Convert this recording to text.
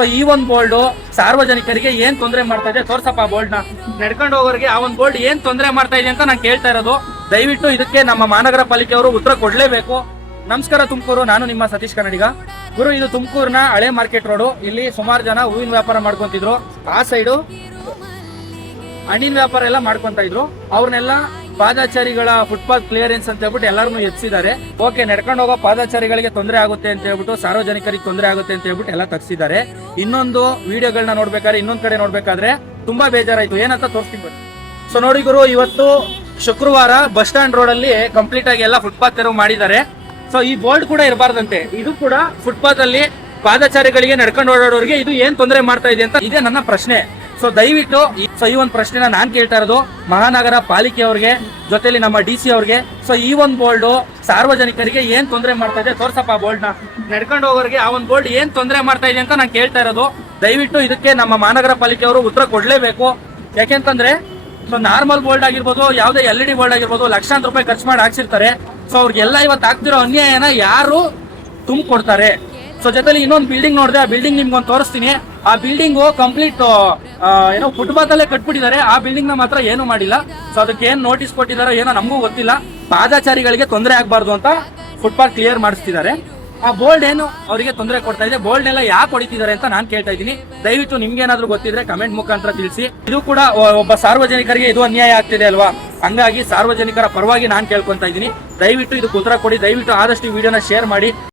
So ಈ ಒಂದು bold ಸಾರ್ವಜನಿಕರಿಗೆ ಏನ್ ತೊಂದರೆ ಮಾಡ್ತಾ ಇದೆ ತೋರ್ಸಪ್ಪ ಬೋಲ್ಡ್ ನ. ನಡ್ಕೊಂಡು ಹೋಗೋರಿಗೆ ಆ ಒಂದು ಬೋಲ್ಡ್ ಏನ್ ತೊಂದರೆ ಮಾಡ್ತಾ ಇದೆ ಅಂತ ನಾನು ಕೇಳ್ತಾ ಇರೋದು. ದಯವಿಟ್ಟು ಇದಕ್ಕೆ ನಮ್ಮ ಮಹಾನಗರ ಪಾಲಿಕೆಯವರು ಉತ್ತರ ಕೊಡ್ಲೇಬೇಕು. ನಮಸ್ಕಾರ ತುಮಕೂರು, ನಾನು ನಿಮ್ಮ ಸತೀಶ್ ಕನ್ನಡಿಗ. ಗುರು, ಇದು ತುಮಕೂರಿನ ಹಳೆ ಮಾರ್ಕೆಟ್ ರೋಡು. ಇಲ್ಲಿ ಸುಮಾರು ಜನ ಹೂವಿನ ವ್ಯಾಪಾರ ಮಾಡ್ಕೊಂತಿದ್ರು. ಆ ಸೈಡು ಹಣ್ಣಿನ ವ್ಯಾಪಾರ ಎಲ್ಲ ಮಾಡ್ಕೊಂತ ಇದ್ರು. ಅವ್ರನ್ನೆಲ್ಲ ಪಾದಚಾರಿಗಳ ಫುಟ್ಪಾತ್ ಕ್ಲಿಯರೆನ್ಸ್ ಅಂತ ಹೇಳ್ಬಿಟ್ಟು ಎಲ್ಲರೂ ಎತ್ತಿಸಿದ್ದಾರೆ. ಓಕೆ, ನಡ್ಕೊಂಡು ಹೋಗೋ ಪಾದಚಾರಿಗಳಿಗೆ ತೊಂದರೆ ಆಗುತ್ತೆ ಅಂತ ಹೇಳ್ಬಿಟ್ಟು, ಸಾರ್ವಜನಿಕರಿಗೆ ತೊಂದರೆ ಆಗುತ್ತೆ ಅಂತ ಹೇಳ್ಬಿಟ್ಟು ಎಲ್ಲ ತಗ್ಸಿದ್ದಾರೆ. ಇನ್ನೊಂದು ವಿಡಿಯೋಗಳನ್ನ ನೋಡ್ಬೇಕಾದ್ರೆ, ಇನ್ನೊಂದ್ ಕಡೆ ನೋಡ್ಬೇಕಾದ್ರೆ ತುಂಬಾ ಬೇಜಾರಾಯ್ತು. ಏನಂತ ತೋರಿಸ್ತೀನಿ ಬನ್ನಿ. ಸೊ ನೋಡಿ ಗುರು, ಇವತ್ತು ಶುಕ್ರವಾರ ಬಸ್ ಸ್ಟ್ಯಾಂಡ್ ರೋಡ್ ಅಲ್ಲಿ ಕಂಪ್ಲೀಟ್ ಆಗಿ ಎಲ್ಲ ಫುಟ್ಪಾತ್ ತೆರವು ಮಾಡಿದ್ದಾರೆ. ಸೊ ಈ ಬೋರ್ಡ್ ಕೂಡ ಇರಬಾರ್ದಂತೆ. ಇದು ಕೂಡ ಫುಟ್ಪಾತ್ ಅಲ್ಲಿ ಪಾದಚಾರಿಗಳಿಗೆ ನಡ್ಕೊಂಡು ಓಡಾಡೋರಿಗೆ ಇದು ಏನ್ ತೊಂದರೆ ಮಾಡ್ತಾ ಇದೆ ಅಂತ ಇದೆ ನನ್ನ ಪ್ರಶ್ನೆ. ಸೊ ದಯವಿಟ್ಟು ಈ ಒಂದು ಪ್ರಶ್ನೆನ ನಾನ್ ಕೇಳ್ತಾ ಇರೋದು ಮಹಾನಗರ ಪಾಲಿಕೆಯವ್ರಿಗೆ, ಜೊತೆಲಿ ನಮ್ಮ DC ಅವ್ರಿಗೆ. ಸೊ ಈ ಒಂದು ಬೋಲ್ಡ್ ಸಾರ್ವಜನಿಕರಿಗೆ ಏನ್ ತೊಂದರೆ ಮಾಡ್ತಾ ಇದೆ ತೋರ್ಸಪ್ಪ ಬೋಲ್ಡ್ ನ. ನಡ್ಕೊಂಡು ಹೋಗೋರಿಗೆ ಆ ಒಂದು ಬೋಲ್ಡ್ ಏನ್ ತೊಂದರೆ ಮಾಡ್ತಾ ಇದೆ ಅಂತ ನಾನು ಕೇಳ್ತಾ ಇರೋದು. ದಯವಿಟ್ಟು ಇದಕ್ಕೆ ನಮ್ಮ ಮಹಾನಗರ ಪಾಲಿಕೆಯವರು ಉತ್ತರ ಕೊಡ್ಲೇಬೇಕು. ಯಾಕೆಂತಂದ್ರೆ ಸೊ ನಾರ್ಮಲ್ ಬೋಲ್ಡ್ ಆಗಿರ್ಬೋದು, ಯಾವುದೇ LED ಬೋಲ್ಡ್ ಆಗಿರ್ಬೋದು, ಲಕ್ಷಾಂತರ ರೂಪಾಯಿ ಖರ್ಚು ಮಾಡಿ ಹಾಕ್ಸಿರ್ತಾರೆ. ಸೊ ಅವ್ರಿಗೆಲ್ಲ ಇವತ್ತು ಆಗ್ತಿರೋ ಅನ್ಯಾಯನ ಯಾರು ತುಂಬಿಕೊಡ್ತಾರೆ? ಸೊ ಜೊತೆಲಿ ಇನ್ನೊಂದು ಬಿಲ್ಡಿಂಗ್ ನೋಡಿದೆ, ಆ ಬಿಲ್ಡಿಂಗ್ ನಿಮ್ಗೊಂದು ತೋರಿಸ್ತೀನಿ. ಆ ಬಿಲ್ಡಿಂಗು ಕಂಪ್ಲೀಟ್ ಏನೋ ಫುಟ್ಪಾತ್ ಅಲ್ಲೇ ಕಟ್ಬಿಟ್ಟಿದ್ದಾರೆ. ಆ ಬಿಲ್ಡಿಂಗ್ ನ ಮಾತ್ರ ಏನು ಮಾಡಿಲ್ಲ. ಸೊ ಅದಕ್ಕೆ ಏನ್ ನೋಟಿಸ್ ಕೊಟ್ಟಿದಾರೋ ಏನೋ ನಮಗೂ ಗೊತ್ತಿಲ್ಲ. ಪಾದಚಾರಿಗಳಿಗೆ ತೊಂದರೆ ಆಗ್ಬಾರ್ದು ಅಂತ ಫುಟ್ಪಾತ್ ಕ್ಲಿಯರ್ ಮಾಡಿಸ್ತಿದ್ದಾರೆ. ಆ ಬೋಲ್ಡ್ ಏನು ಅವರಿಗೆ ತೊಂದರೆ ಕೊಡ್ತಾ ಇದೆ, ಬೋಲ್ಡ್ ಎಲ್ಲ ಯಾಕೆ ಹೊಡಿತಿದ್ದಾರೆ ಅಂತ ನಾನು ಕೇಳ್ತಾ ಇದ್ದೀನಿ. ದಯವಿಟ್ಟು ನಿಮ್ಗೆ ಏನಾದ್ರು ಗೊತ್ತಿದ್ರೆ ಕಮೆಂಟ್ ಮುಖಾಂತರ ತಿಳಿಸಿ. ಇದು ಕೂಡ ಒಬ್ಬ ಸಾರ್ವಜನಿಕರಿಗೆ ಇದು ಅನ್ಯಾಯ ಆಗ್ತಿದೆ ಅಲ್ವಾ? ಹಂಗಾಗಿ ಸಾರ್ವಜನಿಕರ ಪರವಾಗಿ ನಾನು ಕೇಳ್ಕೊಂತ ಇದ್ದೀನಿ. ದಯವಿಟ್ಟು ಇದಕ್ಕೆ ಉತ್ತರ ಕೊಡಿ. ದಯವಿಟ್ಟು ಆದಷ್ಟು ವಿಡಿಯೋನ ಶೇರ್ ಮಾಡಿ.